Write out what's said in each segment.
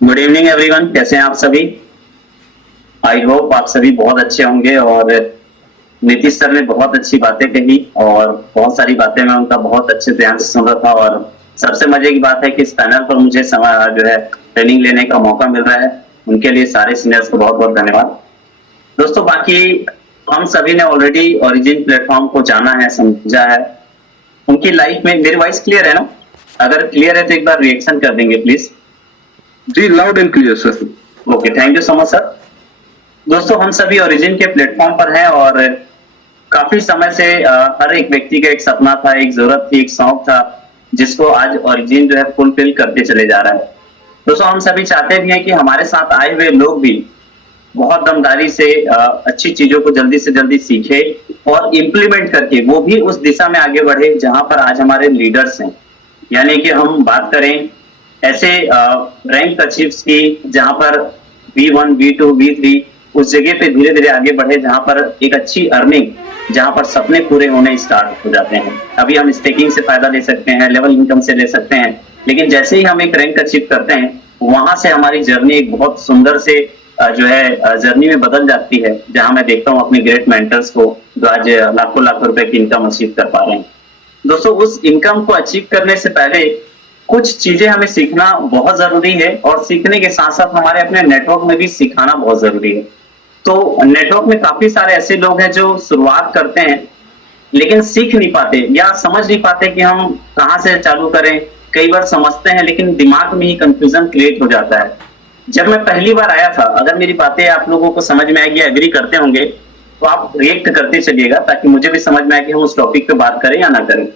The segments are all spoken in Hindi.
गुड इवनिंग एवरीवन, कैसे हैं आप सभी। आई होप आप सभी बहुत अच्छे होंगे। और नीतीश सर ने बहुत अच्छी बातें कही और बहुत सारी बातें मैं उनका बहुत अच्छे ध्यान से सुन रहा था। और सबसे मजे की बात है कि इस पैनल पर मुझे जो है ट्रेनिंग लेने का मौका मिल रहा है। उनके लिए सारे सीनियर्स को बहुत बहुत धन्यवाद। दोस्तों, बाकी हम सभी ने ऑलरेडी ओरिजिन प्लेटफॉर्म को जाना है, समझा है। उनकी लाइफ में मेरी वॉइस क्लियर है ना? अगर क्लियर है तो एक बार रिएक्शन कर देंगे प्लीज। जी, loud and clear sir. Okay, thank you so much sir. दोस्तों, हम सभी ओरिजिन के प्लेटफॉर्म पर हैं और काफी समय से हर एक व्यक्ति का एक सपना था, एक जरूरत थी, एक शौक था, जिसको आज ओरिजिन जो है फुलफिल करते चले जा रहा है। दोस्तों, हम सभी चाहते भी हैं कि हमारे साथ आए हुए लोग भी बहुत दमदारी से अच्छी चीजों को जल्दी से जल्दी सीखे और इम्प्लीमेंट करके वो भी उस दिशा में आगे बढ़े जहां पर आज हमारे लीडर्स हैं। यानी कि हम बात करें ऐसे रैंक अचीव्स की जहां पर V1, V2, V3 उस जगह पे धीरे धीरे आगे बढ़े जहां पर एक अच्छी अर्निंग, जहां पर सपने पूरे होने स्टार्ट हो जाते हैं। अभी हम स्टेकिंग से फायदा ले सकते हैं, लेवल इनकम से ले सकते हैं, लेकिन जैसे ही हम एक रैंक अचीव करते हैं वहां से हमारी जर्नी एक बहुत सुंदर से जो है जर्नी में बदल जाती है, जहां मैं देखता हूँ अपने ग्रेट मेंटर्स को जो आज लाखों लाखों रुपए की इनकम अचीव कर पा रहे हैं। दोस्तों, उस इनकम को अचीव करने से पहले कुछ चीजें हमें सीखना बहुत जरूरी है और सीखने के साथ साथ हमारे अपने नेटवर्क में भी सिखाना बहुत जरूरी है। तो नेटवर्क में काफी सारे ऐसे लोग हैं जो शुरुआत करते हैं लेकिन सीख नहीं पाते या समझ नहीं पाते कि हम कहाँ से चालू करें। कई बार समझते हैं लेकिन दिमाग में ही कंफ्यूजन क्रिएट हो जाता है। जब मैं पहली बार आया था, अगर मेरी बातें आप लोगों को समझ में आएगी, एग्री करते होंगे, तो आप रिएक्ट करते चलिएगा ताकि मुझे भी समझ में आए कि हम उस टॉपिक पे बात करें या ना करें।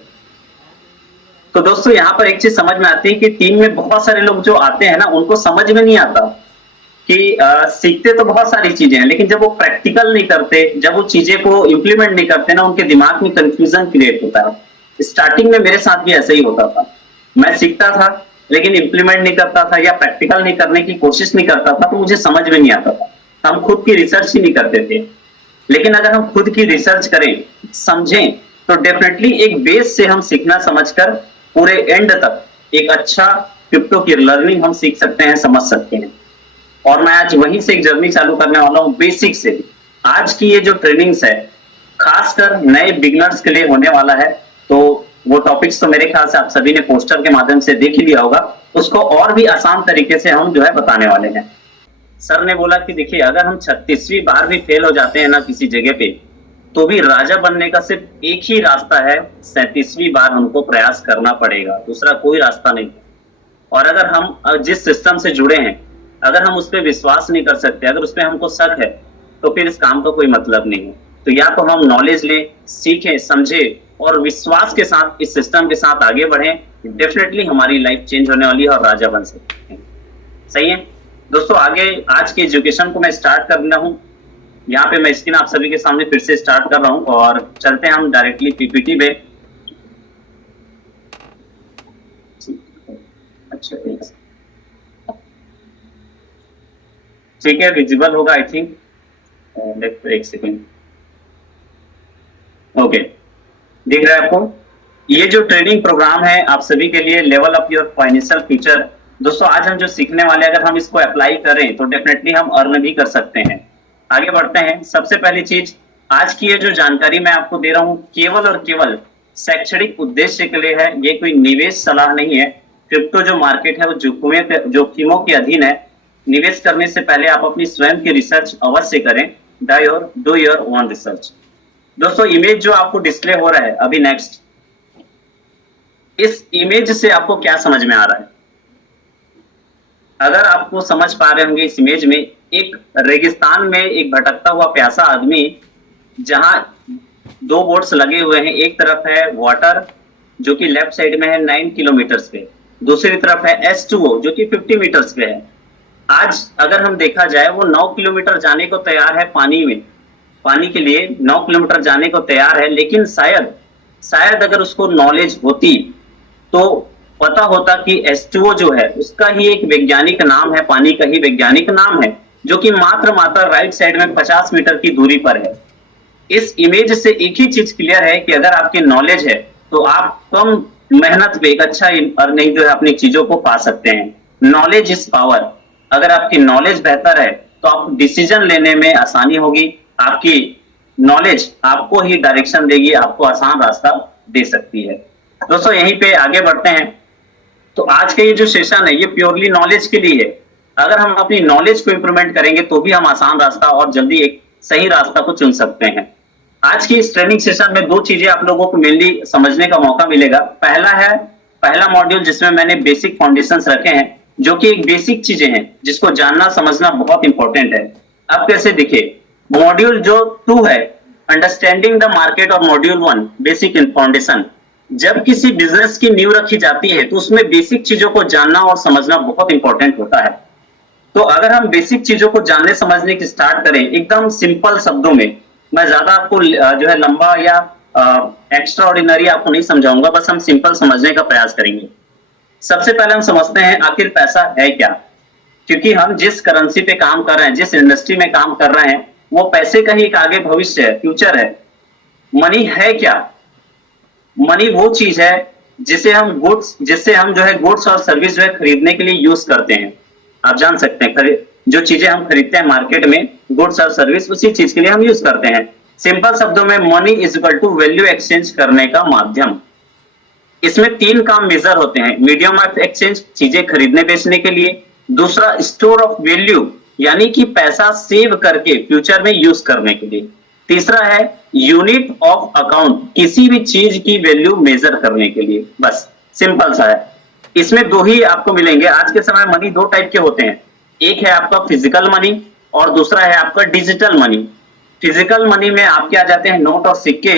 तो दोस्तों, यहाँ पर एक चीज समझ में आती है कि टीम में बहुत सारे लोग जो आते हैं ना, उनको समझ में नहीं आता कि सीखते तो बहुत सारी चीजें हैं, लेकिन जब वो प्रैक्टिकल नहीं करते, जब वो चीजें को इम्प्लीमेंट नहीं करते ना, उनके दिमाग में कंफ्यूजन क्रिएट होता है। स्टार्टिंग में मेरे साथ भी ऐसा ही होता था। मैं सीखता था लेकिन इम्प्लीमेंट नहीं करता था या प्रैक्टिकल नहीं करने की कोशिश नहीं करता था, तो मुझे समझ में नहीं आता था। हम खुद की रिसर्च ही नहीं करते थे। लेकिन अगर हम खुद की रिसर्च करें, समझें, तो डेफिनेटली एक बेस से हम सीखना समझकर पूरे एंड तक एक अच्छा क्रिप्टो की लर्निंग हम सीख सकते हैं, समझ सकते हैं। और मैं आज वहीं से एक जर्नी चालू करने वाला हूं, बेसिक से। आज की ये जो ट्रेनिंग्स है खासकर नए बिगनर्स के लिए होने वाला है। तो वो टॉपिक्स तो मेरे ख्याल से आप सभी ने पोस्टर के माध्यम से देख ही लिया होगा। उसको और भी आसान तरीके से हम जो है बताने वाले हैं। सर ने बोला कि देखिए, अगर हम 36वीं बार भी फेल हो जाते हैं ना किसी जगह पे, तो भी राजा बनने का सिर्फ एक ही रास्ता है, 37वीं बार हमको प्रयास करना पड़ेगा, दूसरा कोई रास्ता नहीं। और अगर हम जिस सिस्टम से जुड़े हैं, अगर हम उस पर विश्वास नहीं कर सकते, अगर उस पर हमको शक है, तो फिर इस काम का कोई मतलब नहीं है। तो या तो हम नॉलेज लें, सीखें, समझें और विश्वास के साथ इस सिस्टम के साथ आगे बढ़ें। डेफिनेटली हमारी लाइफ चेंज होने वाली है और राजा बन सकते हैं। सही है दोस्तों, आगे आज के एजुकेशन को मैं स्टार्ट कर रहा हूं। यहाँ पे मैं स्क्रीन आप सभी के सामने फिर से स्टार्ट कर रहा हूं और चलते हैं हम डायरेक्टली पीपीटी पे। अच्छा, ठीक है, विजिबल होगा आई थिंक। एक सेकेंड। ओके, दिख रहा है आपको? ये जो ट्रेनिंग प्रोग्राम है आप सभी के लिए, level up your financial future. दोस्तों, आज हम जो सीखने वाले, अगर हम इसको अप्लाई करें तो डेफिनेटली हम अर्न भी कर सकते हैं। आगे बढ़ते हैं। सबसे पहली चीज, आज की ये जो जानकारी मैं आपको दे रहा हूं केवल और केवल शैक्षणिक उद्देश्य के लिए है। ये कोई निवेश सलाह नहीं है। क्रिप्टो जो मार्केट है वो जोखिमों के अधीन है। निवेश करने से पहले आप अपनी स्वयं की रिसर्च अवश्य करें। Do your own research. दोस्तों, इमेज जो आपको डिस्प्ले हो रहा है अभी नेक्स्ट, इस इमेज से आपको क्या समझ में आ रहा है? अगर आपको समझ पा रहे होंगे, इस इमेज में एक रेगिस्तान में एक भटकता हुआ प्यासा आदमी, जहां दो बोट्स लगे हुए हैं। एक तरफ है वाटर जो कि लेफ्ट साइड में है 9 किलोमीटर्स पे, दूसरी तरफ है H2O जो कि 50 मीटर्स पे है। आज अगर हम देखा जाए, वो 9 किलोमीटर जाने को तैयार है पानी में, पानी के लिए 9 किलोमीटर जाने को तैयार है। लेकिन शायद अगर उसको नॉलेज होती तो पता होता कि H2O जो है उसका ही एक वैज्ञानिक नाम है, पानी का ही वैज्ञानिक नाम है, जो कि मात्र राइट साइड में 50 मीटर की दूरी पर है। इस इमेज से एक ही चीज क्लियर है कि अगर आपकी नॉलेज है तो आप कम मेहनत पे एक अच्छा अर्निंग जो है अपनी चीजों को पा सकते हैं। Knowledge is power. अगर आपकी नॉलेज बेहतर है तो आप डिसीजन लेने में आसानी होगी, आपकी नॉलेज आपको ही डायरेक्शन देगी, आपको आसान रास्ता दे सकती है। दोस्तों यहीं पे आगे बढ़ते हैं। तो आज का ये जो सेशन है ये प्योरली नॉलेज के लिए है। अगर हम अपनी नॉलेज को इंप्रूवमेंट करेंगे तो भी हम आसान रास्ता और जल्दी एक सही रास्ता को चुन सकते हैं। आज की इस ट्रेनिंग सेशन में दो चीजें आप लोगों को मेनली समझने का मौका मिलेगा। पहला मॉड्यूल जिसमें मैंने बेसिक फाउंडेशंस रखे हैं, जो कि एक बेसिक चीजें हैं जिसको जानना समझना बहुत इंपॉर्टेंट है। अब कैसे दिखे मॉड्यूल जो 2 है, अंडरस्टैंडिंग द मार्केट, और मॉड्यूल 1 बेसिक फाउंडेशन। जब किसी बिजनेस की नींव रखी जाती है तो उसमें बेसिक चीजों को जानना और समझना बहुत इंपॉर्टेंट होता है। तो अगर हम बेसिक चीजों को जानने समझने की स्टार्ट करें एकदम सिंपल शब्दों में, मैं ज्यादा आपको जो है लंबा या एक्स्ट्रा ऑर्डिनरी आपको नहीं समझाऊंगा, बस हम सिंपल समझने का प्रयास करेंगे। सबसे पहले हम समझते हैं आखिर पैसा है क्या, क्योंकि हम जिस करेंसी पे काम कर रहे हैं, जिस इंडस्ट्री में काम कर रहे हैं, वो पैसे का ही एक आगे भविष्य है, फ्यूचर है। मनी है क्या? मनी वो चीज है जिससे हम जो है गुड्स और सर्विस जो है खरीदने के लिए यूज करते हैं। आप जान सकते हैं जो चीजें हम खरीदते हैं मार्केट में, गुड्स और सर्विस, उसी चीज के लिए हम यूज करते हैं। सिंपल शब्दों में money is equal to value exchange करने का माध्यम। इसमें 3 काम मेजर होते हैं। मीडियम ऑफ एक्सचेंज, चीजें खरीदने बेचने के लिए। दूसरा स्टोर ऑफ वैल्यू, यानी कि पैसा सेव करके फ्यूचर में यूज करने के लिए। तीसरा है यूनिट ऑफ अकाउंट, किसी भी चीज की वैल्यू मेजर करने के लिए। बस सिंपल सा है। इसमें 2 ही आपको मिलेंगे। आज के समय मनी 2 टाइप के होते हैं, एक है आपका फिजिकल मनी और दूसरा है आपका डिजिटल मनी। फिजिकल मनी में आपके आ जाते हैं नोट और सिक्के,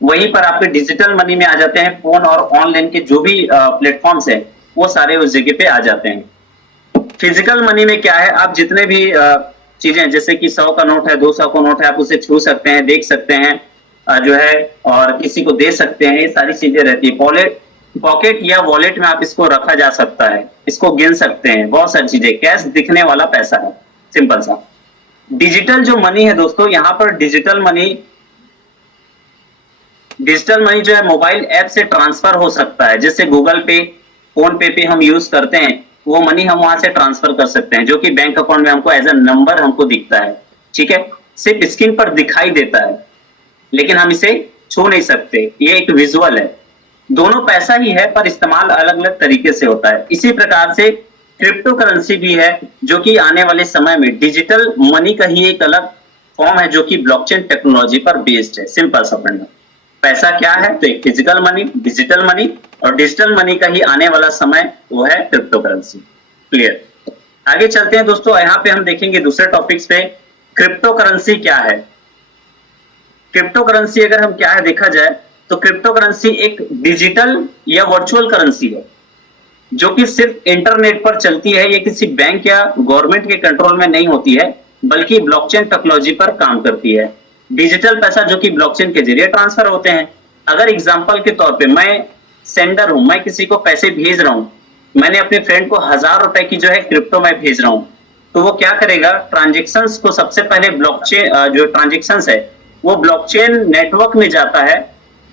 वहीं पर आपके डिजिटल मनी में आ जाते हैं फोन और ऑनलाइन के जो भी प्लेटफॉर्म्स है, वो सारे उस जगह पे आ जाते हैं। फिजिकल मनी में क्या है, आप जितने भी चीजें, जैसे कि 100 का नोट है, 200 का नोट है, आप उसे छू सकते हैं, देख सकते हैं जो है, और किसी को दे सकते हैं, ये सारी चीजें रहती है। पॉकेट या वॉलेट में आप इसको रखा जा सकता है, इसको गिन सकते हैं, बहुत सारी चीजें। कैश दिखने वाला पैसा है, सिंपल सा। डिजिटल जो मनी है दोस्तों, यहां पर डिजिटल मनी जो है मोबाइल ऐप से ट्रांसफर हो सकता है। जैसे गूगल पे, फोन पे हम यूज करते हैं, वो मनी हम वहां से ट्रांसफर कर सकते हैं, जो कि बैंक अकाउंट में हमको एज अ नंबर हमको दिखता है। ठीक है, सिर्फ स्क्रीन पर दिखाई देता है, लेकिन हम इसे छू नहीं सकते, ये एक विजुअल है। दोनों पैसा ही है, पर इस्तेमाल अलग अलग तरीके से होता है। इसी प्रकार से क्रिप्टो करेंसी भी है, जो कि आने वाले समय में डिजिटल मनी का ही एक अलग फॉर्म है, जो कि ब्लॉकचेन टेक्नोलॉजी पर बेस्ड है। सिंपल सा फंडा। पैसा क्या है, तो एक फिजिकल मनी, डिजिटल मनी, और डिजिटल मनी का ही आने वाला समय वो है क्रिप्टो करेंसी। क्लियर? आगे चलते हैं दोस्तों, यहाँ पे हम देखेंगे दूसरे टॉपिक्स पे क्रिप्टो करेंसी क्या है। क्रिप्टो करेंसी अगर हम क्या है देखा जाए तो क्रिप्टो करेंसी एक डिजिटल या वर्चुअल करेंसी है, जो कि सिर्फ इंटरनेट पर चलती है। ये किसी बैंक या गवर्नमेंट के कंट्रोल में नहीं होती है, बल्कि ब्लॉकचेन टेक्नोलॉजी पर काम करती है। डिजिटल पैसा जो कि ब्लॉकचेन के जरिए ट्रांसफर होते हैं। अगर एग्जांपल के तौर पे मैं सेंडर हूं, मैं किसी को पैसे भेज रहा हूं, मैंने अपने फ्रेंड को 1000 रुपए की जो है क्रिप्टो में भेज रहा हूं, तो वो क्या करेगा, ट्रांजेक्शंस को सबसे पहले ब्लॉकचेन जो ट्रांजेक्शंस है वो ब्लॉकचेन नेटवर्क में जाता है,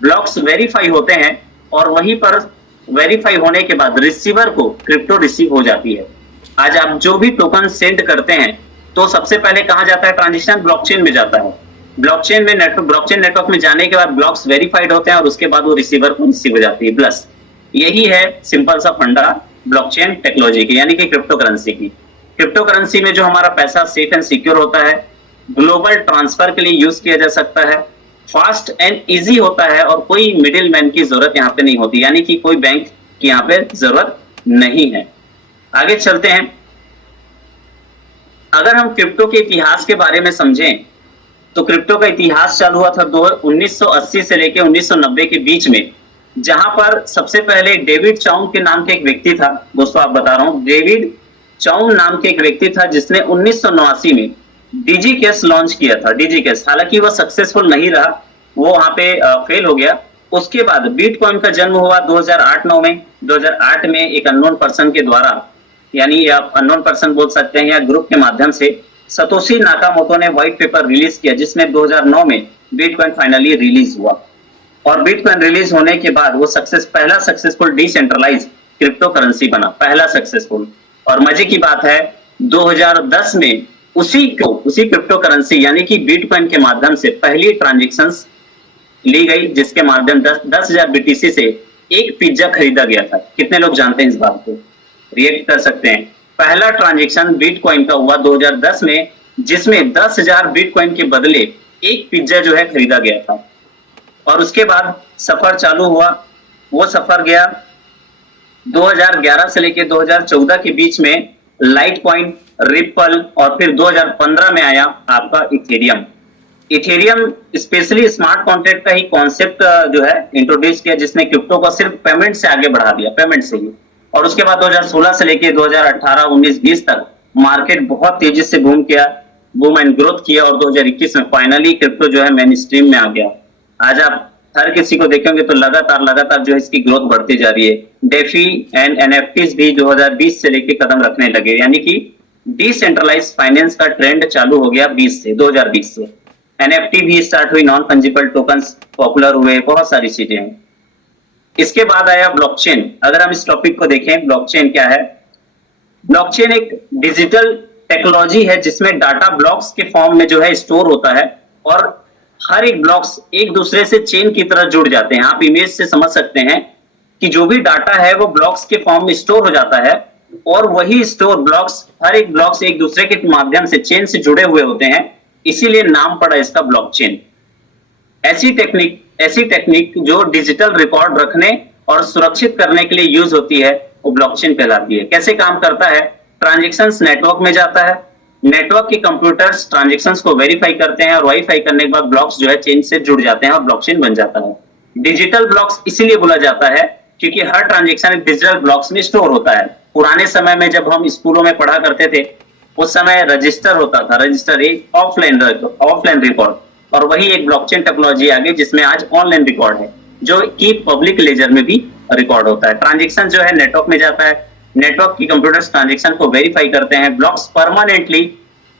ब्लॉक्स वेरीफाई होते हैं, और वहीं पर वेरीफाई होने के बाद रिसीवर को क्रिप्टो रिसीव हो जाती है। आज आप जो भी टोकन सेंड करते हैं तो सबसे पहले कहां जाता है, ट्रांजेक्शन ब्लॉकचेन में जाता है। ब्लॉकचेन नेटवर्क में जाने के बाद ब्लॉक्स वेरीफाइड होते हैं और उसके बाद वो रिसीवर को रिसीव हो जाती है। प्लस यही है सिंपल सा फंडा ब्लॉकचेन टेक्नोलॉजी की, यानी कि क्रिप्टो करेंसी की। क्रिप्टो करेंसी में जो हमारा पैसा सेफ एंड सिक्योर होता है, ग्लोबल ट्रांसफर के लिए यूज किया जा सकता है, फास्ट एंड इजी होता है, और कोई मिडिल मैन की जरूरत यहाँ पे नहीं होती, यानी कि कोई बैंक की यहाँ पे जरूरत नहीं है। आगे चलते हैं। अगर हम क्रिप्टो के इतिहास के बारे में समझें तो क्रिप्टो का इतिहास चालू हुआ था 1980 से लेकर 1990 के बीच में, जहां पर सबसे पहले डेविड चाउन के नाम के एक व्यक्ति था। दोस्तों आप बता रहा हूं, डेविड चाउन नाम के एक व्यक्ति था जिसने 1989 में डीजी कैश लॉन्च किया था। डीजी कैश, हालांकि वह सक्सेसफुल नहीं रहा, वो वहां पे फेल हो गया। उसके बाद बिटकॉइन का जन्म हुआ 2008-9 में। 2008 में एक अननोन पर्सन के द्वारा, यानी आप अननोन पर्सन बोल सकते हैं या ग्रुप के माध्यम से, सतोशी नाकामोटो ने व्हाइट पेपर रिलीज किया, जिसमें 2009 में बिटकॉइन फाइनली रिलीज हुआ। और बिटकॉइन रिलीज होने के बाद वो पहला सक्सेसफुल डिसेंट्रलाइज क्रिप्टो करेंसी बना, पहला सक्सेसफुल। और मजे की बात है 2010 में उसी क्रिप्टो करेंसी यानी कि बिटकॉइन के माध्यम से पहली ट्रांजेक्शंस ली गई, जिसके माध्यम 10,000 बीटीसी से एक पिज्जा खरीदा गया था। कितने लोग जानते हैं इस बात को? रिएक्ट कर सकते हैं। पहला ट्रांजेक्शन बिटकॉइन का हुआ 2010 में, जिसमें 10,000 बिटकॉइन के बदले एक पिज्जा जो है खरीदा गया था। और उसके बाद सफर चालू हुआ। वो सफर गया 2011 से लेकर 2014 के बीच में लाइटकॉइन, रिपल, और फिर 2015 में आया आपका Ethereum. Ethereum specially smart contract का ही कॉन्सेप्ट जो है इंट्रोड्यूस किया, जिसने क्रिप्टो को सिर्फ पेमेंट से आगे बढ़ा दिया, पेमेंट से ही। और उसके बाद 2016 से लेकर 2018, 19, 20 तक मार्केट बहुत तेजी से बूम एंड ग्रोथ किया, और 2021 में फाइनली क्रिप्टो जो है मेन स्ट्रीम में आ गया। आज आप हर किसी को देखेंगे तो लगातार जो है इसकी ग्रोथ बढ़ती जा रही है। डेफी एंड एनएफटीज भी 2020 से लेकर कदम रखने लगे, यानी कि डिसेंट्रलाइज फाइनेंस का ट्रेंड चालू हो गया 2020 से। एनएफटी भी स्टार्ट हुई, नॉन फंजिबल टोकन्स पॉपुलर हुए, बहुत सारी चीजें हैं। इसके बाद आया ब्लॉकचेन। अगर हम इस टॉपिक को देखें, ब्लॉकचेन क्या है? ब्लॉकचेन एक डिजिटल टेक्नोलॉजी है जिसमें डाटा ब्लॉक्स के फॉर्म में जो है स्टोर होता है, और हर एक ब्लॉक्स एक दूसरे से चेन की तरह जुड़ जाते हैं। आप इमेज से समझ सकते हैं कि जो भी डाटा है वो ब्लॉक्स के फॉर्म में स्टोर हो जाता है, और वही स्टोर ब्लॉक्स, हर एक ब्लॉक्स एक दूसरे के माध्यम से चेन से जुड़े हुए होते हैं, इसीलिए नाम पड़ा इसका ब्लॉकचेन। ऐसी टेक्निक जो डिजिटल रिकॉर्ड रखने और सुरक्षित करने के लिए यूज होती है, वो ब्लॉकचेन कहलाती है। कैसे काम करता है? ट्रांजैक्शंस नेटवर्क में जाता है, नेटवर्क के कंप्यूटर्स ट्रांजैक्शंस को वेरीफाई करते हैं, और वेरीफाई करने के बाद ब्लॉक्स जो है चेन से जुड़ जाते हैं और ब्लॉकचेन बन जाता है। डिजिटल ब्लॉक्स इसीलिए बोला जाता है क्योंकि हर ट्रांजैक्शन डिजिटल ब्लॉक्स में स्टोर होता है। पुराने समय में जब हम स्कूलों में पढ़ा करते थे, उस समय रजिस्टर होता था, रजिस्टर एक ऑफलाइन रिकॉर्ड, और वही एक ब्लॉकचेन टेक्नोलॉजी आ गई जिसमें आज ऑनलाइन रिकॉर्ड है, जो कि पब्लिक लेजर में भी रिकॉर्ड होता है। ट्रांजैक्शन जो है नेटवर्क में जाता है, नेटवर्क की कंप्यूटर्स ट्रांजैक्शन को वेरीफाई करते हैं, ब्लॉक्स परमानेंटली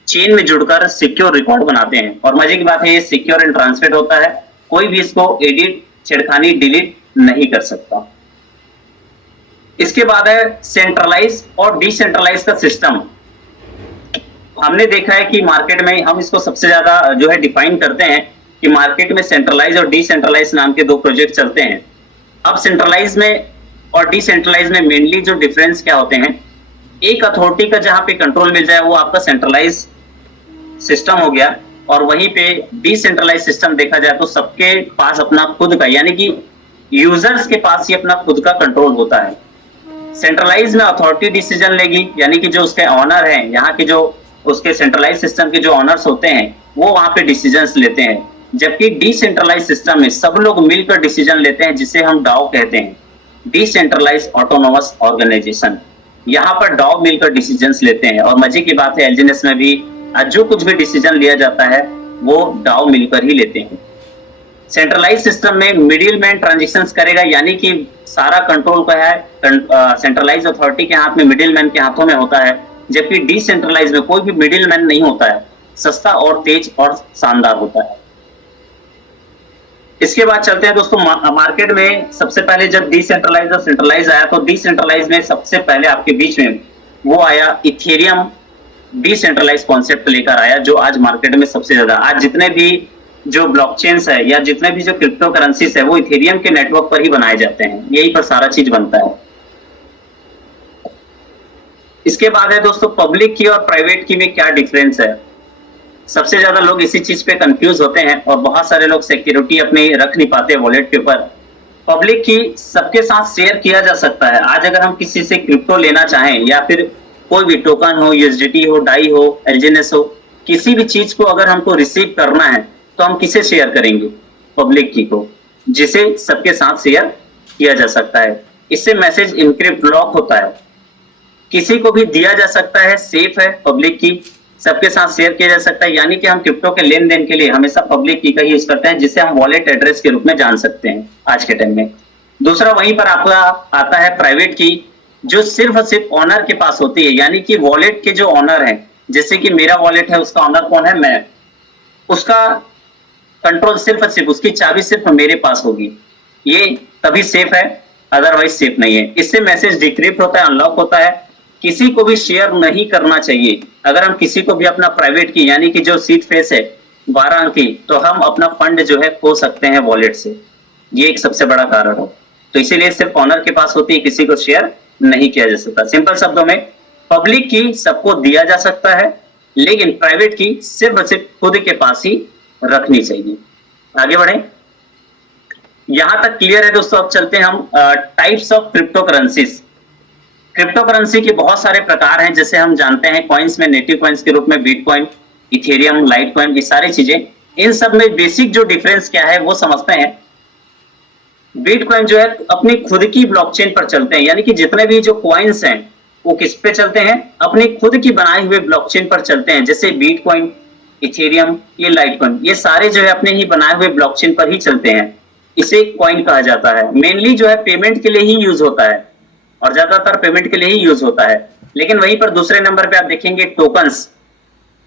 चेन में जुड़कर सिक्योर रिकॉर्ड बनाते हैं। और मजे की बात है, ये सिक्योर एंड ट्रांसफर होता है, कोई भी इसको एडिट, छेड़खानी, डिलीट नहीं कर सकता। इसके बाद है सेंट्रलाइज और डिसेंट्रलाइज का सिस्टम। हमने देखा है कि मार्केट में हम इसको सबसे ज्यादा जो है डिफाइन करते हैं कि मार्केट में सेंट्रलाइज और डिसेंट्रलाइज नाम के दो प्रोजेक्ट चलते हैं। अब सेंट्रलाइज में और डिसेंट्रलाइज में मेनली जो डिफरेंस क्या होते हैं, एक अथॉरिटी का जहां पे कंट्रोल मिल जाए वो आपका सेंट्रलाइज सिस्टम हो गया, और वहीं पे डिसेंट्रलाइज सिस्टम देखा जाए तो सबके पास अपना खुद का, यानी कि यूजर्स के पास ही अपना खुद का कंट्रोल होता है। सेंट्रलाइज में अथॉरिटी डिसीजन लेगी, यानी कि जो उसके ऑनर हैं, यहाँ के जो उसके सेंट्रलाइज सिस्टम के जो ऑनर्स होते हैं वो वहां पे डिसीजंस लेते हैं, जबकि डिसेंट्रलाइज सिस्टम में सब लोग मिलकर डिसीजन लेते हैं, जिसे हम डाओ कहते हैं, डिसेंट्रलाइज ऑटोनोमस ऑर्गेनाइजेशन। यहाँ पर डाओ मिलकर डिसीजंस लेते हैं, और मजे की बात है एलजीएनएस में भी जो कुछ भी डिसीजन लिया जाता है वो डाओ मिलकर ही लेते हैं। सेंट्रलाइज सिस्टम में मिडिल मैन ट्रांजेक्शंस करेगा, यानी कि सारा कंट्रोल का है सेंट्रलाइज अथॉरिटी के हाथ में, मिडिल मैन के हाथों में होता है, जबकि डिसेंट्रलाइज में कोई भी मिडिल मैन नहीं होता है, सस्ता और तेज और शानदार होता है। इसके बाद चलते हैं दोस्तों मार्केट में। सबसे पहले जब डिसेंट्रलाइज और सेंट्रलाइज आया, तो डिसेंट्रलाइज में सबसे पहले आपके बीच में वो आया इथेरियम, डिसेंट्रलाइज कॉन्सेप्ट लेकर आया, जो आज मार्केट में सबसे ज्यादा, आज जितने भी जो ब्लॉकचेन्स है या जितने भी जो क्रिप्टो करेंसीज है वो इथेरियम के नेटवर्क पर ही बनाए जाते हैं, यही पर सारा चीज बनता है। इसके बाद है दोस्तों पब्लिक की और प्राइवेट की में क्या डिफरेंस है। सबसे ज्यादा लोग इसी चीज पे कंफ्यूज होते हैं, और बहुत सारे लोग सिक्योरिटी अपनी रख नहीं पाते वॉलेट के ऊपर। पब्लिक की सबके साथ शेयर किया जा सकता है। आज अगर हम किसी से क्रिप्टो लेना चाहें, या फिर कोई भी टोकन हो, यूएसडीटी हो, डाई हो, एलजीएनएस हो, किसी भी चीज को अगर हमको रिसीव करना है तो हम किसे शेयर करेंगे? पब्लिक की को, जिसे सबके साथ शेयर किया जा सकता है। इससे मैसेज इनक्रिप्ट लॉक होता है, किसी को भी दिया जा सकता है, सेफ है, पब्लिक की सबके साथ शेयर किया जा सकता है। यानी कि हम क्रिप्टो के लेन देन के लिए हमेशा पब्लिक की का ही यूज करते हैं, जिसे हम वॉलेट एड्रेस के रूप में जान सकते हैं आज के टाइम में। दूसरा वहीं पर आपका आता है प्राइवेट की, जो सिर्फ और सिर्फ ऑनर के पास होती है, यानी कि वॉलेट के जो ऑनर है, जैसे कि मेरा वॉलेट है, उसका ऑनर कौन है? मैं। उसका कंट्रोल सिर्फ और सिर्फ, उसकी चाबी सिर्फ मेरे पास होगी। ये तभी सेफ है, अदरवाइज सेफ नहीं है। इससे मैसेज डिक्रिप्ट होता है, अनलॉक होता है, किसी को भी शेयर नहीं करना चाहिए। अगर हम किसी को भी अपना प्राइवेट की यानी कि जो सीट फेस है 12 अंक की, तो हम अपना फंड जो है खो सकते हैं वॉलेट से। ये एक सबसे बड़ा कारण है। तो इसीलिए सिर्फ ऑनर के पास होती है, किसी को शेयर नहीं किया जा सकता। सिंपल शब्दों में पब्लिक की सबको दिया जा सकता है, लेकिन प्राइवेट की सिर्फ और सिर्फ खुद के पास ही रखनी चाहिए। आगे बढ़े, यहां तक क्लियर है दोस्तों। अब चलते हैं हम types of crypto currencies. Crypto currency के बहुत सारे प्रकार हैं, जैसे हम जानते हैं कॉइन्स में नेटिव कॉइन्स के रूप में बिटकॉइन, इथेरियम, लाइटकॉइन, ये सारी चीजें। इन सब में बेसिक जो डिफरेंस क्या है वो समझते हैं। बिटकॉइन जो है अपनी खुद की ब्लॉकचेन पर चलते हैं, यानी कि जितने भी जो कॉइन्स हैं वो किस पे चलते हैं, अपनी खुद की बनाए हुए ब्लॉकचेन पर चलते हैं। जैसे बिटकॉइन, इथेरियम, ये लाइटकॉइन, ये सारे जो है अपने ही बनाए हुए ब्लॉकचेन पर ही चलते हैं। इसे कॉइन कहा जाता है। मेनली जो है पेमेंट के लिए ही यूज होता है, और ज्यादातर पेमेंट के लिए ही यूज होता है। लेकिन वहीं पर दूसरे नंबर पे आप देखेंगे टोकन्स,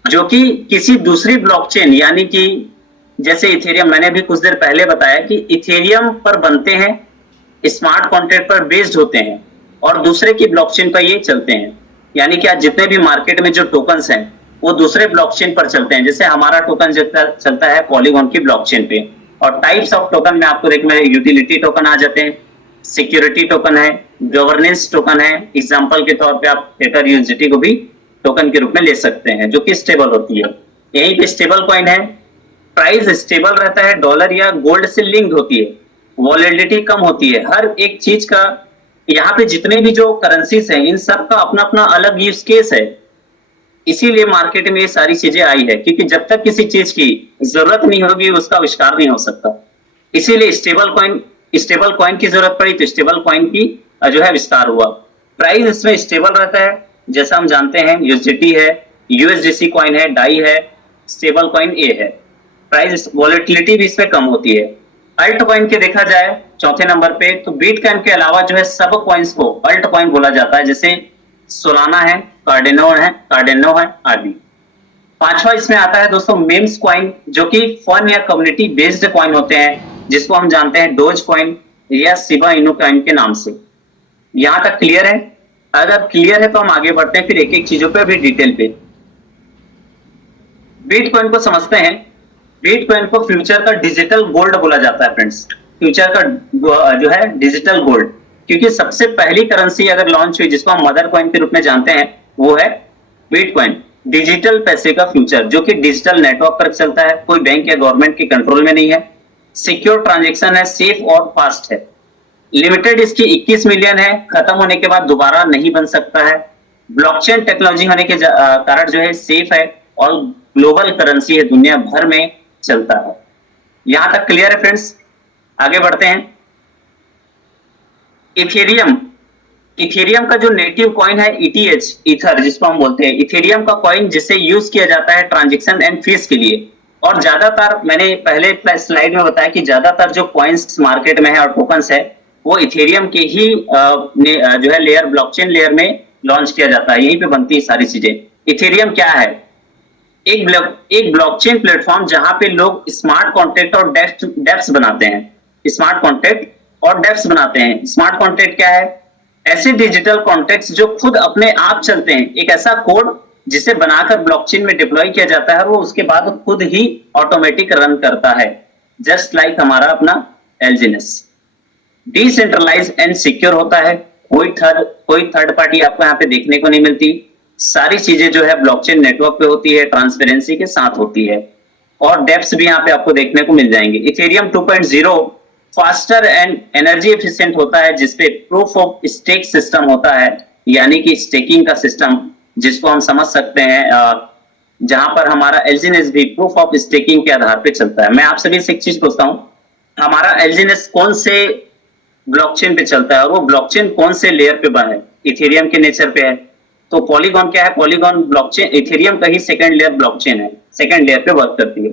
जो कि किसी दूसरी ब्लॉकचेन यानी कि जैसे इथेरियम, मैंने भी कुछ देर पहले बताया कि इथेरियम पर बनते हैं, स्मार्ट कॉन्ट्रैक्ट पर बेस्ड होते हैं, और दूसरे की ब्लॉकचेन पर ये चलते हैं। यानी कि आज जितने भी मार्केट में जो टोकन्स हैं वो दूसरे ब्लॉकचेन पर चलते हैं। जैसे हमारा टोकन चलता है पॉलीगॉन की ब्लॉकचेन पे। और टाइप्स ऑफ टोकन में आपको देखना, यूटिलिटी टोकन आ जाते हैं, सिक्योरिटी टोकन है, गवर्नेंस टोकन है। एग्जांपल के तौर पे आप टेथर यूएसडीटी को भी टोकन के रूप में ले सकते हैं, जो कि स्टेबल होती है। यही पे स्टेबल कॉइन है, प्राइस स्टेबल रहता है, डॉलर या गोल्ड से लिंक्ड होती है, वॉलेटिलिटी कम होती है। हर एक चीज का यहाँ पे जितने भी जो करेंसीज हैं इन सब का अपना अपना अलग यूज केस है। इसीलिए मार्केट में ये सारी चीजें आई है, क्योंकि जब तक किसी चीज की जरूरत नहीं होगी उसका आविष्कार नहीं हो सकता। इसीलिए स्टेबल कॉइन की जरूरत पड़ी, तो स्टेबल कॉइन की जो है विस्तार हुआ। प्राइस इसमें स्टेबल रहता है, जैसा हम जानते हैं यूएसडीटी है, यूएसडीसी कॉइन है, डाई है, स्टेबल कॉइन ए है। प्राइस वॉलेटिलिटी भी इसमें कम होती है। अल्ट कॉइन के देखा जाए चौथे नंबर पे, तो बिटकॉइन के अलावा जो है सब कॉइन्स को अल्ट कॉइन बोला जाता है, जैसे सोलाना है, कार्डेनो है आदि। पांचवा इसमें आता है दोस्तों मेम्स कॉइन, जो कि फन या कम्युनिटी बेस्ड कॉइन होते हैं, जिसको हम जानते हैं डोज कॉइन या शिबा इनू कॉइन के नाम से। यहां तक क्लियर है? अगर क्लियर है तो हम आगे बढ़ते हैं फिर एक एक चीजों पे अभी डिटेल पे। बिटकॉइन को समझते हैं। बिटकॉइन को फ्यूचर का डिजिटल गोल्ड बोला जाता है फ्रेंड्स। फ्यूचर का जो है डिजिटल गोल्ड, क्योंकि सबसे पहली करेंसी अगर लॉन्च हुई जिसको हम मदर कॉइन के रूप में जानते हैं वो है बिटकॉइन। डिजिटल पैसे का फ्यूचर, जो कि डिजिटल नेटवर्क पर चलता है, कोई बैंक या गवर्नमेंट के कंट्रोल में नहीं है, सिक्योर ट्रांजेक्शन है, सेफ और फास्ट है। लिमिटेड इसकी 21 मिलियन है, खत्म होने के बाद दोबारा नहीं बन सकता है। ब्लॉकचेन टेक्नोलॉजी होने के कारण जो है सेफ है, और ग्लोबल करेंसी है, दुनिया भर में चलता है। यहां तक क्लियर है फ्रेंड्स? आगे बढ़ते हैं। इथेरियम का जो नेटिव कॉइन है ETH, ईथर जिसको हम बोलते हैं, इथेरियम का कॉइन जिसे यूज किया जाता है ट्रांजैक्शन एंड फीस के लिए। और ज्यादातर मैंने पहले स्लाइड में बताया कि ज्यादातर जो कॉइन्स मार्केट में है और टोकन्स है वो इथेरियम के ही जो है लेयर, ब्लॉकचेन लेयर में लॉन्च किया जाता है, यहीं पे बनती है सारी चीजें। इथेरियम क्या है? एक ब्लॉकचेन प्लेटफॉर्म जहां पे लोग स्मार्ट कॉन्ट्रैक्ट और डेप्स बनाते हैं। स्मार्ट कॉन्ट्रैक्ट और डेप्स बनाते हैं। स्मार्ट कॉन्ट्रैक्ट क्या है? ऐसे डिजिटल कॉन्ट्रैक्ट्स जो खुद अपने आप चलते हैं, एक ऐसा कोड जिसे बनाकर ब्लॉकचेन में डिप्लॉय किया जाता है और वो उसके बाद खुद ही ऑटोमेटिक रन करता है, जस्ट लाइक हमारा अपना एलजीएनएस। डिसेंट्रलाइज एंड सिक्योर होता है, कोई थर्ड पार्टी आपको यहाँ पे देखने को नहीं मिलती। सारी चीजें जो है ब्लॉकचेन नेटवर्क पे होती है, ट्रांसपेरेंसी के साथ होती है, और डेप्स भी यहाँ पे आपको देखने को मिल जाएंगे। Ethereum 2.0 faster and energy efficient होता है, जिसपे प्रूफ ऑफ स्टेक सिस्टम होता है, यानी कि स्टेकिंग का सिस्टम, जिसको हम समझ सकते हैं जहां पर हमारा एलजीएनएस भी प्रूफ ऑफ स्टेकिंग के आधार पे चलता है। मैं आप सभी से एक चीज पूछता हूं, हमारा एलजीएनएस कौन से ब्लॉकचेन पे चलता है और वो ब्लॉकचेन कौन से लेयर पे बना है? इथेरियम के नेचर पे है। तो पॉलीगॉन क्या है? पॉलीगॉन ब्लॉकचेन इथेरियम का ही सेकंड लेयर ब्लॉकचेन है, सेकंड लेयर पे वर्क करती है।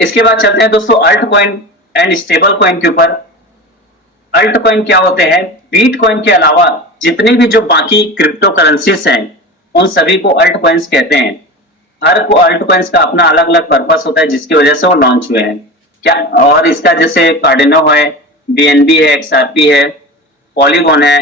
इसके बाद चलते हैं दोस्तों alt coin and stable coin के ऊपर। अल्ट कॉइन क्या होते हैं? बिटकॉइन के अलावा जितने भी जो बाकी क्रिप्टो करेंसीज हैं उन सभी को अल्ट कॉइन्स कहते हैं। हर को अल्ट कॉइन्स का अपना अलग अलग पर्पस होता है, जिसकी वजह से वो लॉन्च हुए हैं क्या। और इसका जैसे कार्डेनो है, BNB है, XRP है, पॉलीगॉन है,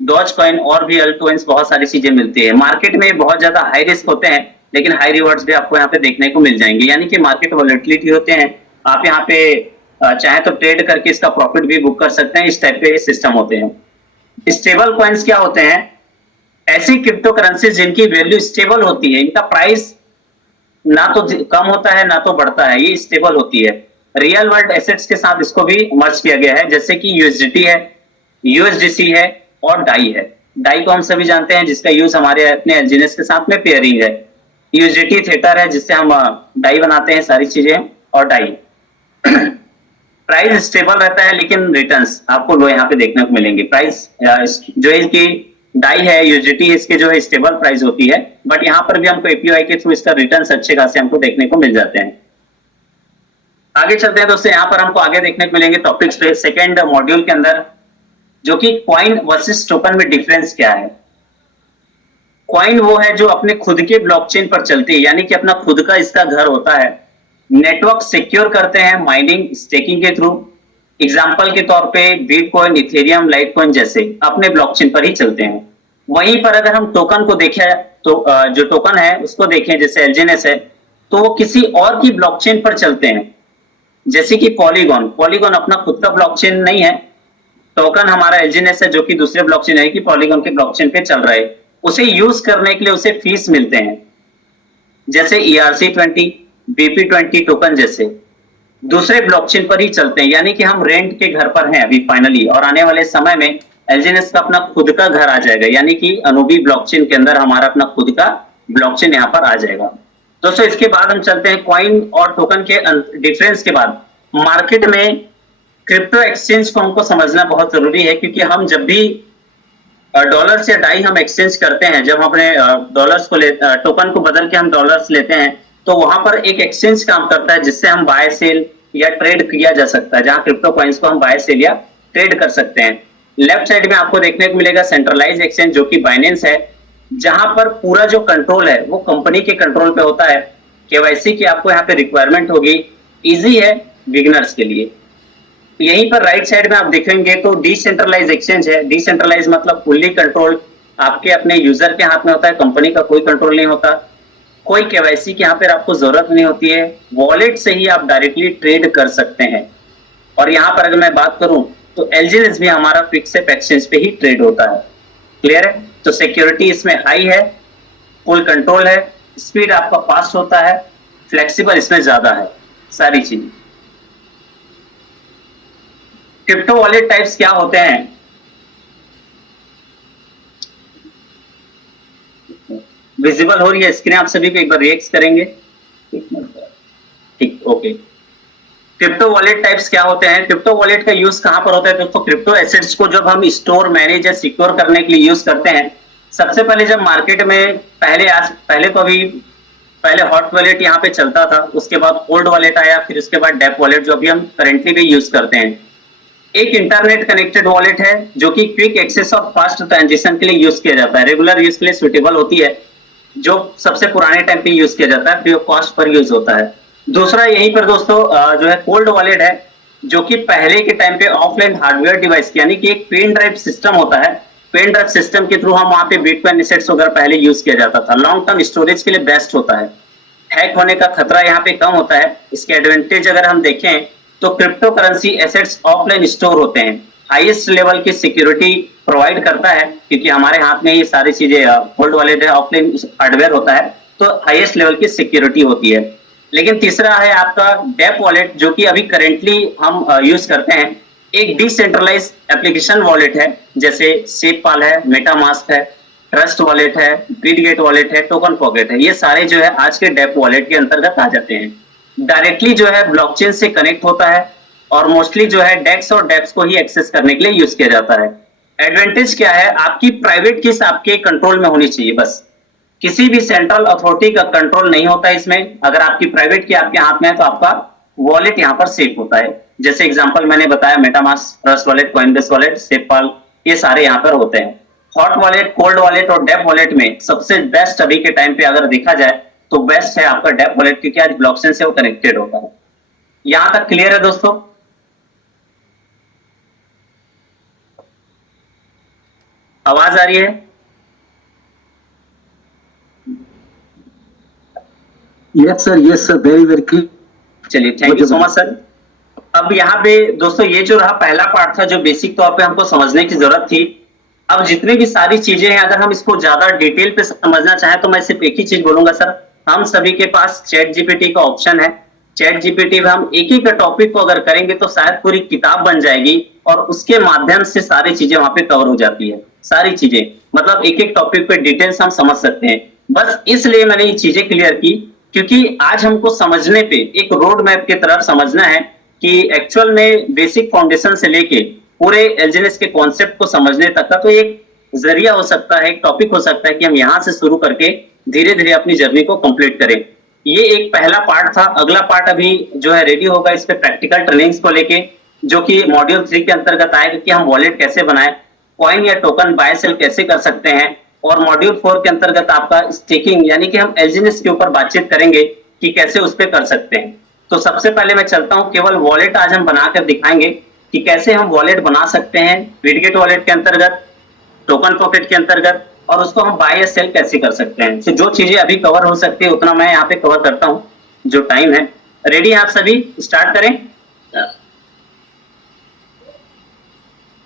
डॉज कॉइन और भी अल्टकॉइंस बहुत सारी चीजें मिलती है। मार्केट में बहुत ज्यादा हाई रिस्क होते हैं लेकिन हाई रिवॉर्ड्स भी आपको यहाँ पे देखने को मिल जाएंगे, यानी कि मार्केट वॉलेटिलिटी होते हैं। आप यहाँ पे चाहे तो ट्रेड करके इसका प्रॉफिट भी बुक कर सकते हैं, इस टाइप के सिस्टम होते हैं। स्टेबल कॉइन्स क्या होते हैं? ऐसी क्रिप्टो करेंसी जिनकी वैल्यू स्टेबल होती है, इनका प्राइस ना तो कम होता है ना तो बढ़ता है, ये स्टेबल होती है। रियल वर्ल्ड एसेट्स के साथ इसको भी मर्ज किया गया है, जैसे कि यूएसडीटी है, यूएसडीसी है और डाई है। डाई को हम सभी जानते हैं, जिसका यूज हमारे अपने एलजीएनएस के साथ में पेयरिंग है। यूएसडीटी थेटर है जिससे हम डाई बनाते हैं, सारी चीजें और डाई। प्राइस स्टेबल रहता है लेकिन रिटर्न्स आपको लो यहाँ पे देखने को मिलेंगे। प्राइस जो है कि डाई है, यूएसडीटी इसके जो है स्टेबल प्राइस होती है, बट यहाँ पर भी हमको एपीआई के थ्रू इसका रिटर्न्स अच्छे खासे हमको देखने को मिल जाते हैं। आगे चलते हैं दोस्तों, यहाँ पर हमको आगे देखने को मिलेंगे टॉपिक्स पे सेकेंड मॉड्यूल के अंदर, जो कि कॉइन वर्सेस टोकन में डिफरेंस क्या है। कॉइन वो है जो अपने खुद के ब्लॉकचेन पर चलती है, यानी कि अपना खुद का इसका घर होता है। नेटवर्क सिक्योर करते हैं माइनिंग स्टेकिंग के थ्रू। एग्जांपल के तौर पे बिटकॉइन, इथेरियम, लाइटकॉइन जैसे अपने ब्लॉकचेन पर ही चलते हैं। वहीं पर अगर हम टोकन को देखें तो जो टोकन है उसको देखें, जैसे एलजीएनएस है, तो वो किसी और की ब्लॉकचेन पर चलते हैं, जैसे कि पॉलीगॉन। पॉलीगॉन अपना खुद का ब्लॉकचेन नहीं है। टोकन हमारा एलजीएनएस है जो कि दूसरे ब्लॉकचेन है कि पॉलीगॉन के ब्लॉकचेन पे चल रहा है। उसे यूज करने के लिए उसे फीस मिलते हैं, जैसे ERC20, BP20 टोकन जैसे दूसरे ब्लॉकचेन पर ही चलते हैं, यानी कि हम रेंट के घर पर हैं अभी फाइनली, और आने वाले समय में एलजीएनएस का अपना खुद का घर आ जाएगा, यानी कि अनुबी ब्लॉकचेन के अंदर हमारा अपना खुद का ब्लॉकचेन यहाँ पर आ जाएगा। दोस्तों इसके बाद हम चलते हैं कॉइन और टोकन के डिफरेंस के बाद मार्केट में क्रिप्टो एक्सचेंज को हमको समझना बहुत जरूरी है, क्योंकि हम जब भी डॉलर्स या डाई हम एक्सचेंज करते हैं, जब अपने डॉलर्स को टोकन को बदल के हम डॉलर्स लेते हैं, तो वहां पर एक एक्सचेंज काम करता है जिससे हम बाय सेल या ट्रेड किया जा सकता है, जहां क्रिप्टो कॉइन्स को हम बाय सेल या ट्रेड कर सकते हैं। लेफ्ट साइड में आपको देखने को मिलेगा सेंट्रलाइज एक्सचेंज, जो कि बाइनेंस है, जहां पर पूरा जो कंट्रोल है वो कंपनी के कंट्रोल पे होता है। केवाईसी की आपको यहाँ पे रिक्वायरमेंट होगी, इजी है बिगिनर्स के लिए। यहीं पर राइट साइड में आप देखेंगे तो डिसेंट्रलाइज एक्सचेंज है। डिसेंट्रलाइज मतलब फुल्ली कंट्रोल आपके अपने यूजर के हाथ में होता है, कंपनी का कोई कंट्रोल नहीं होता, कोई केवाईसी की यहाँ पर आपको जरूरत नहीं होती है, वॉलेट से ही आप डायरेक्टली ट्रेड कर सकते हैं। और यहाँ पर अगर मैं बात करूं तो एलजीएनएस भी हमारा फिक्स एक्सचेंज पे ही ट्रेड होता है। क्लियर है? तो सिक्योरिटी इसमें हाई है, फुल कंट्रोल है, स्पीड आपका फास्ट होता है, फ्लेक्सिबल इसमें ज्यादा है, सारी चीज। क्रिप्टो वॉलेट टाइप्स क्या होते हैं? विजिबल हो रही है स्क्रीन आप सभी को? एक बार रिएक्ट करेंगे, ठीक, ओके। क्रिप्टो वॉलेट टाइप्स क्या होते हैं? क्रिप्टो वॉलेट का यूज कहां पर होता है दोस्तों? क्रिप्टो एसेट्स को जब हम स्टोर, मैनेज या सिक्योर करने के लिए यूज करते हैं। सबसे पहले जब मार्केट में पहले हॉट वॉलेट यहाँ पे चलता था, उसके बाद कोल्ड वॉलेट आया, फिर उसके बाद डेप वॉलेट जो अभी हम करेंटली भी यूज करते हैं। एक इंटरनेट कनेक्टेड वॉलेट है जो कि क्विक एक्सेस और फास्ट ट्रांजेक्शन के लिए यूज किया जाता है, रेगुलर यूज के लिए सुटेबल होती है, जो सबसे पुराने टाइम पे यूज किया जाता है, free of cost per use होता है। दूसरा यहीं पर दोस्तों जो है कोल्ड वॉलेट है, जो कि पहले के टाइम पे ऑफलाइन हार्डवेयर डिवाइस यानी कि एक पेन ड्राइव सिस्टम होता है, पेन ड्राइव सिस्टम के थ्रू हम वहां पे बिटकॉइन एसेट्स वगैरह पहले यूज किया जाता था। लॉन्ग टर्म स्टोरेज के लिए बेस्ट होता है, हैक होने का खतरा यहाँ पे कम होता है। इसके एडवांटेज अगर हम देखें तो crypto currency assets offline store होते हैं, हाईएस्ट लेवल की सिक्योरिटी प्रोवाइड करता है, क्योंकि हमारे हाथ में ये सारी चीजें कोल्ड वॉलेट है, ऑफलाइन हार्डवेयर होता है, तो हाईएस्ट लेवल की सिक्योरिटी होती है। लेकिन तीसरा है आपका डेप वॉलेट, जो कि अभी करेंटली हम यूज करते हैं। एक डिसेंट्रलाइज एप्लीकेशन वॉलेट है, जैसे सेपपाल है, मेटामास्क है, ट्रस्ट वॉलेट है, बिटगेट वॉलेट है, टोकन पॉकेट है, ये सारे जो है आज के डेप वॉलेट के अंतर्गत आ जाते हैं। डायरेक्टली जो है ब्लॉकचेन से कनेक्ट होता है और मोस्टली जो है डेक्स और डेप्स को ही एक्सेस करने के लिए यूज किया जाता है। एडवांटेज क्या है? आपकी प्राइवेट कीज आपके कंट्रोल में होनी चाहिए, बस किसी भी सेंट्रल अथॉरिटी का कंट्रोल नहीं होता है इसमें। अगर आपकी प्राइवेट की आपके हाथ में है तो आपका वॉलेट यहाँ पर सेफ होता है। जैसे एग्जांपल मैंने बताया, MetaMask, trust wallet, Coinbase wallet, SafePal, ये सारे यहाँ पर होते हैं। हॉट वॉलेट, कोल्ड वॉलेट और डेप वॉलेट में सबसे बेस्ट अभी के टाइम पे अगर देखा जाए तो बेस्ट है आपका डेप वॉलेट, क्योंकि आज ब्लॉकचेन से वो कनेक्टेड होता है। यहां तक क्लियर है दोस्तों? आवाज आ रही है? Yes, sir. Very clear. चलिए, thank you so much sir. अब यहाँ पे दोस्तों ये जो रहा पहला पार्ट था जो बेसिक तौर पे हमको समझने की जरूरत थी। अब जितनी भी सारी चीजें हैं अगर हम इसको ज्यादा डिटेल पे समझना चाहें तो मैं सिर्फ एक ही चीज बोलूंगा सर, हम सभी के पास चैट जीपीटी का ऑप्शन है। चैट जीपीटी में हम एक ही का टॉपिक को अगर करेंगे तो शायद पूरी किताब बन जाएगी और उसके माध्यम से सारी चीजें वहां पे कवर हो जाती है। सारी चीजें मतलब एक एक टॉपिक पे डिटेल्स हम समझ सकते हैं। बस इसलिए मैंने ये चीजें क्लियर की क्योंकि आज हमको समझने पे एक रोड मैप की तरफ समझना है कि एक्चुअल में बेसिक फाउंडेशन से लेके पूरे एलजीएस के कॉन्सेप्ट को समझने तक का तो एक जरिया हो सकता है, एक टॉपिक हो सकता है कि हम यहां से शुरू करके धीरे धीरे अपनी जर्नी को कंप्लीट करें। ये एक पहला पार्ट था। अगला पार्ट अभी जो है रेडी होगा इस पे प्रैक्टिकल ट्रेनिंग्स को लेके, जो कि मॉड्यूल 3 के अंतर्गत आएगा कि हम वॉलेट कैसे बनाएं, कॉइन या टोकन बाय सेल कैसे कर सकते हैं, और मॉड्यूल 4 के अंतर्गत आपका स्टेकिंग यानी कि हम एलजीएस के ऊपर बातचीत करेंगे कि कैसे उस पर कर सकते हैं। तो सबसे पहले मैं चलता हूं, केवल वॉलेट आज हम बनाकर दिखाएंगे कि कैसे हम वॉलेट बना सकते हैं बिटगेट वॉलेट के अंतर्गत, टोकन पॉकेट के अंतर्गत, और उसको हम बाय या सेल कैसे कर सकते हैं। तो जो चीजें अभी कवर हो सकती है उतना मैं यहाँ पे कवर करता हूँ जो टाइम है। रेडी हैं आप सभी? स्टार्ट करें।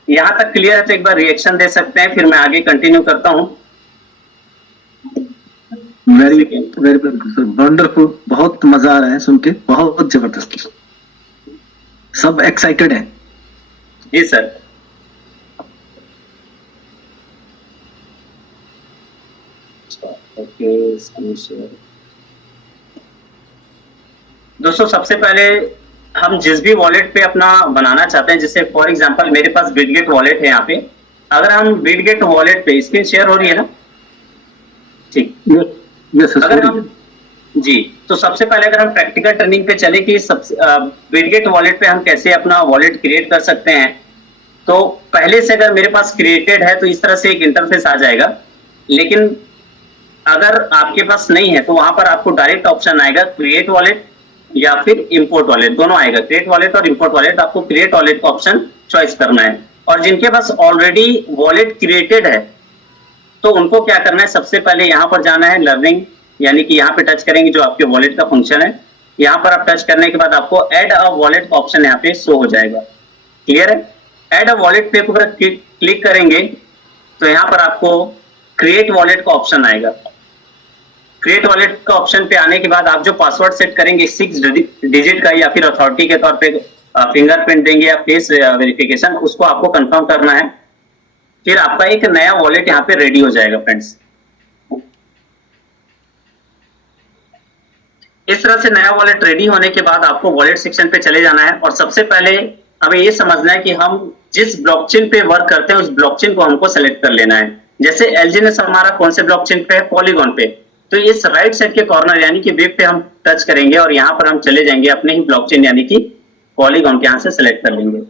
यहां तक क्लियर है तो एक बार रिएक्शन दे सकते हैं, फिर मैं आगे कंटिन्यू करता हूं। Very sir, wonderful. बहुत मजा आ रहा है सुन के, बहुत जबरदस्त। सब एक्साइटेड है। जी सर। Okay, screen share. दोस्तों सबसे पहले हम जिस भी वॉलेट पे अपना बनाना चाहते हैं, जैसे फॉर एग्जांपल मेरे पास बिटगेट वॉलेट है यहाँ पे। अगर हम बिटगेट वॉलेट पे, स्क्रीन शेयर हो रही है ना? ठीक। Yes sir. अगर हम जी, तो सबसे पहले अगर हम प्रैक्टिकल ट्रेनिंग पे चले कि बिटगेट वॉलेट पे हम कैसे अपना वॉलेट क्रिएट कर सकते हैं, तो पहले से अगर मेरे पास क्रिएटेड है तो इस तरह से एक इंटरफेस आ जाएगा। लेकिन अगर आपके पास नहीं है तो वहां पर आपको डायरेक्ट ऑप्शन आएगा क्रिएट वॉलेट या फिर इंपोर्ट वॉलेट, दोनों आएगा। क्रिएट वॉलेट और इंपोर्ट वॉलेट, आपको क्रिएट वॉलेट का ऑप्शन चॉइस करना है। और जिनके पास ऑलरेडी वॉलेट क्रिएटेड है तो उनको क्या करना है, सबसे पहले यहाँ पर जाना है लर्निंग, यानी कि यहाँ पे टच करेंगे जो आपके वॉलेट का फंक्शन है। यहाँ पर आप टच करने के बाद आपको ऐड अ वॉलेट का ऑप्शन यहाँ पे शो हो जाएगा। क्लियर है? ऐड अ वॉलेट पे ऊपर क्लिक करेंगे तो यहाँ पर आपको क्रिएट वॉलेट का ऑप्शन आएगा। क्रिएट वॉलेट का ऑप्शन पे आने के बाद आप जो पासवर्ड सेट करेंगे 6 डिजिट का, या फिर अथॉरिटी के तौर पे फिंगरप्रिंट देंगे या फेस वेरिफिकेशन, उसको आपको कंफर्म करना है। फिर आपका एक नया वॉलेट यहाँ पे रेडी हो जाएगा फ्रेंड्स। इस तरह से नया वॉलेट रेडी होने के बाद आपको वॉलेट सेक्शन पे चले जाना है और सबसे पहले हमें ये समझना है कि हम जिस ब्लॉकचेन पे वर्क करते हैं उस ब्लॉकचेन को हमको सेलेक्ट कर लेना है। जैसे एलजीएस हमारा कौन से ब्लॉकचेन पे है? पॉलीगॉन पे। तो इस राइट साइड के कॉर्नर यानी कि वेब पे हम टच करेंगे और यहाँ पर हम चले जाएंगे अपने ही ब्लॉकचेन यानी कि पॉलीगॉन के यहाँ से सेलेक्ट कर लेंगे।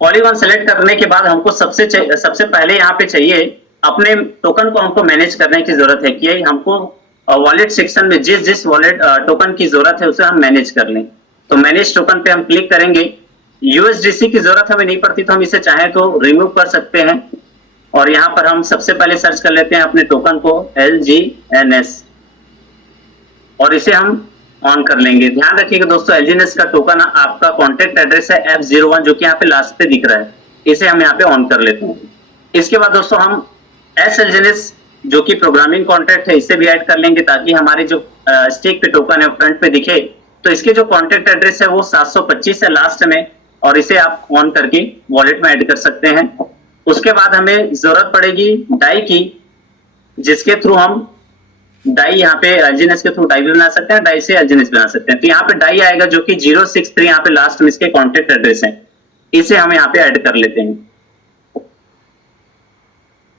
पॉलीगॉन सेलेक्ट करने के बाद हमको सबसे पहले यहाँ पे चाहिए अपने टोकन को हमको मैनेज करने की जरूरत है कि हमको वॉलेट सेक्शन में जिस वॉलेट टोकन की जरूरत है उसे हम मैनेज कर लें। तो मैनेज टोकन पे हम क्लिक करेंगे। यूएसडीसी की जरूरत हमें नहीं पड़ती तो हम इसे चाहे तो रिमूव कर सकते हैं। और यहाँ पर हम सबसे पहले सर्च कर लेते हैं अपने टोकन को LGNS और इसे हम ऑन कर लेंगे। ध्यान रखिएगा दोस्तों, LGNS का टोकन आपका कॉन्टेक्ट एड्रेस है F01 जो कि यहाँ पे लास्ट पे दिख रहा है, इसे हम यहाँ पे ऑन कर लेते हैं। इसके बाद दोस्तों हम SLGNS जो कि प्रोग्रामिंग कॉन्ट्रैक्ट है इसे भी ऐड कर लेंगे ताकि हमारे जो स्टेक पे टोकन है फ्रंट पे दिखे। तो इसके जो कॉन्टेक्ट एड्रेस है वो 725 है लास्ट में, और इसे आप ऑन करके वॉलेट में ऐड कर सकते हैं। उसके बाद हमें जरूरत पड़ेगी डाई की, जिसके थ्रू हम डाई यहाँ पे LGNS के थ्रू डाई भी बना सकते हैं, डाई से LGNS बना सकते हैं। तो यहाँ पे डाई आएगा जो कि 063 यहाँ पे लास्ट में इसके कॉन्टेक्ट एड्रेस है, इसे हम यहाँ पे ऐड कर लेते हैं।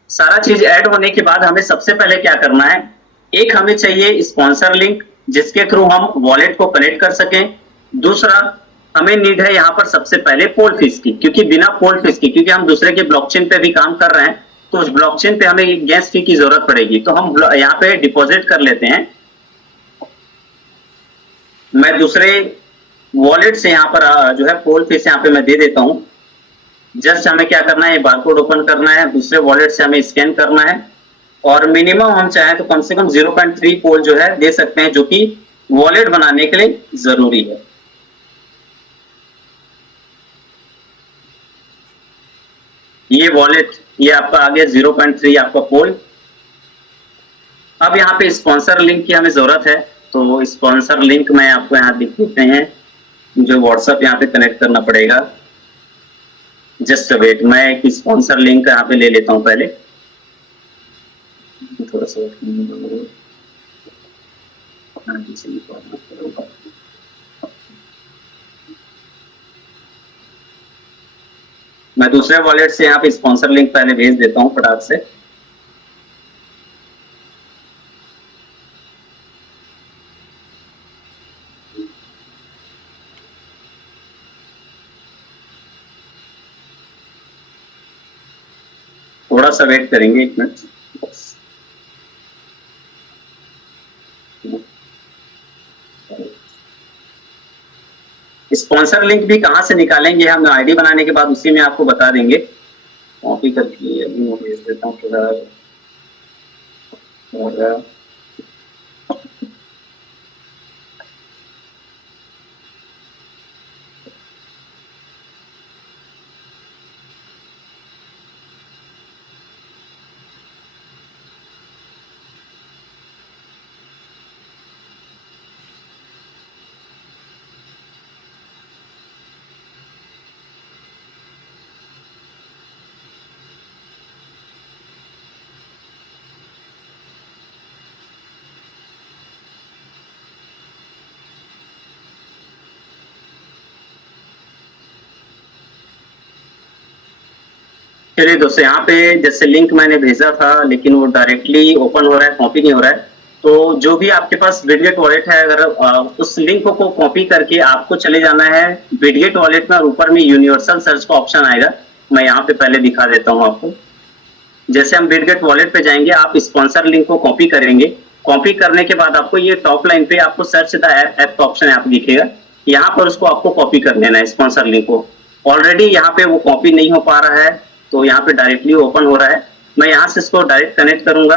सारा चीज ऐड होने के बाद हमें सबसे पहले क्या करना है, एक हमें चाहिए स्पॉन्सर लिंक जिसके थ्रू हम वॉलेट को कनेक्ट कर सकें। दूसरा हमें नीड है यहाँ पर सबसे पहले पोल फीस की, क्योंकि बिना पोल फीस की, क्योंकि हम दूसरे के ब्लॉकचेन पे भी काम कर रहे हैं तो उस ब्लॉकचेन पे हमें गैस फी की जरूरत पड़ेगी। तो हम यहाँ पे डिपॉजिट कर लेते हैं। मैं दूसरे वॉलेट से यहाँ पर जो है पोल फीस यहाँ पे मैं दे देता हूं। जस्ट हमें क्या करना है, बारकोड ओपन करना है, दूसरे वॉलेट से हमें स्कैन करना है और मिनिमम हम चाहें तो कम से कम 0.3 पोल जो है दे सकते हैं, जो कि वॉलेट बनाने के लिए जरूरी है। ये वॉलेट, ये आपका आ गया 0.3 आपका पोल। अब यहाँ पे स्पॉन्सर लिंक की हमें जरूरत है, तो स्पॉन्सर लिंक मैं आपको यहाँ दिख देते हैं, जो व्हाट्सएप यहाँ पे कनेक्ट करना पड़ेगा। जस्ट वेट, मैं एक स्पॉन्सर लिंक यहाँ पे ले लेता हूँ पहले, थोड़ा सा मैं दूसरे वॉलेट से यहाँ पे स्पॉन्सर लिंक पहले भेज देता हूँ फटाक से। थोड़ा सा वेट करेंगे, 1 मिनट। स्पॉन्सर लिंक भी कहां से निकालेंगे हम आईडी बनाने के बाद, उसी में आपको बता देंगे। कॉपी करके अभी मैं भेज देता हूँ थोड़ा। चलिए दोस्तों, यहाँ पे जैसे लिंक मैंने भेजा था लेकिन वो डायरेक्टली ओपन हो रहा है, कॉपी नहीं हो रहा है। तो जो भी आपके पास बिटगेट वॉलेट है, अगर उस लिंक को कॉपी करके आपको चले जाना है बिटगेट वॉलेट में, और ऊपर में यूनिवर्सल सर्च का ऑप्शन आएगा। मैं यहाँ पे पहले दिखा देता हूँ आपको। जैसे हम बिटगेट वॉलेट पे जाएंगे, आप स्पॉन्सर लिंक को कॉपी करेंगे। कॉपी करने के बाद आपको ये टॉप लाइन पे आपको सर्च द ऐप का ऑप्शन यहाँ पे दिखेगा। यहाँ पर उसको आपको कॉपी कर लेना है, स्पॉन्सर लिंक को। ऑलरेडी यहाँ पे वो कॉपी नहीं हो पा रहा है, तो यहाँ पे डायरेक्टली ओपन हो रहा है। मैं यहाँ से इसको डायरेक्ट कनेक्ट करूंगा,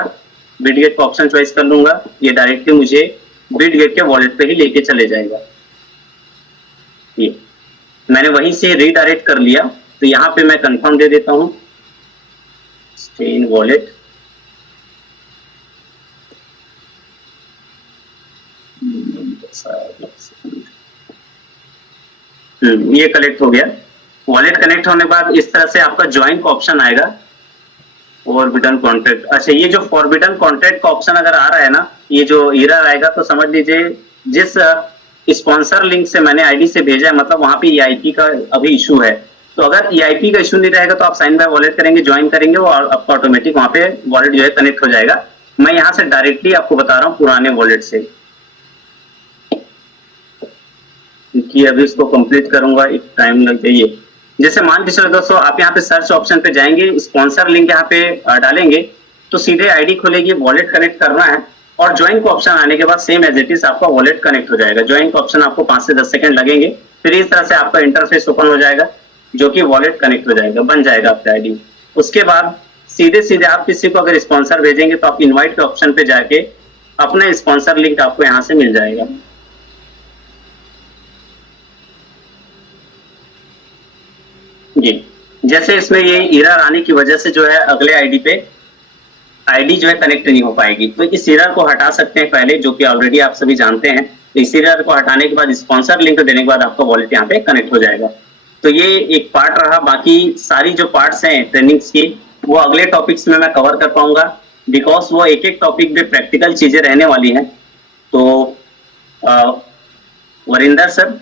बिटगेट का ऑप्शन चॉइस कर लूंगा, ये डायरेक्टली मुझे बिटगेट के वॉलेट पे ही लेके चले जाएगा। ये मैंने वहीं से रीडायरेक्ट कर लिया, तो यहाँ पे मैं कंफर्म दे देता हूँ, स्टे इन वॉलेट। ये कलेक्ट हो गया। वॉलेट कनेक्ट होने के बाद इस तरह से आपका ज्वाइन का ऑप्शन आएगा, फॉरबिडन कॉन्ट्रैक्ट। अच्छा, ये जो फॉरबिडन कॉन्ट्रैक्ट का ऑप्शन अगर आ रहा है ना, ये जो एरर आएगा, तो समझ लीजिए जिस स्पॉन्सर लिंक से मैंने आईडी से भेजा है, मतलब वहां पे ईआईपी का अभी इशू है। तो अगर ईआईपी का इशू नहीं रहेगा तो आप साइन बाय वॉलेट करेंगे, ज्वाइन करेंगे, और आपका ऑटोमेटिक वहां पे वॉलेट जो है कनेक्ट हो जाएगा। मैं यहाँ से डायरेक्टली आपको बता रहा हूँ पुराने वॉलेट से, क्योंकि अभी इसको कंप्लीट करूंगा, एक टाइम लग जाइए। जैसे मान के चलो दोस्तों, आप यहाँ पे सर्च ऑप्शन पे जाएंगे, स्पॉन्सर लिंक यहाँ पे डालेंगे, तो सीधे आईडी खुलेगी, वॉलेट कनेक्ट करना है, और ज्वाइन का ऑप्शन आने के बाद सेम एज इट इज आपका वॉलेट कनेक्ट हो जाएगा। ज्वाइन का ऑप्शन आपको 5 से 10 सेकंड लगेंगे, फिर इस तरह से आपका इंटरफेस ओपन हो जाएगा, जो कि वॉलेट कनेक्ट हो जाएगा, बन जाएगा आपका आईडी। उसके बाद सीधे सीधे आप किसी को अगर स्पॉन्सर भेजेंगे, तो आप इन्वाइट के ऑप्शन पे जाके अपना स्पॉन्सर लिंक आपको यहाँ से मिल जाएगा। जी, जैसे इसमें ये एरर आने की वजह से जो है अगले आईडी पे आईडी जो है कनेक्ट नहीं हो पाएगी, तो इस एरर को हटा सकते हैं पहले, जो कि ऑलरेडी आप सभी जानते हैं। तो इस एरर को हटाने के बाद स्पॉन्सर लिंक देने के बाद आपका वॉलेट यहाँ पे कनेक्ट हो जाएगा। तो ये एक पार्ट रहा, बाकी सारी जो पार्ट्स हैं ट्रेनिंग्स की, वो अगले टॉपिक्स में मैं कवर कर पाऊंगा, बिकॉज वो एक एक टॉपिक में प्रैक्टिकल चीजें रहने वाली हैं। तो वरिंदर सर,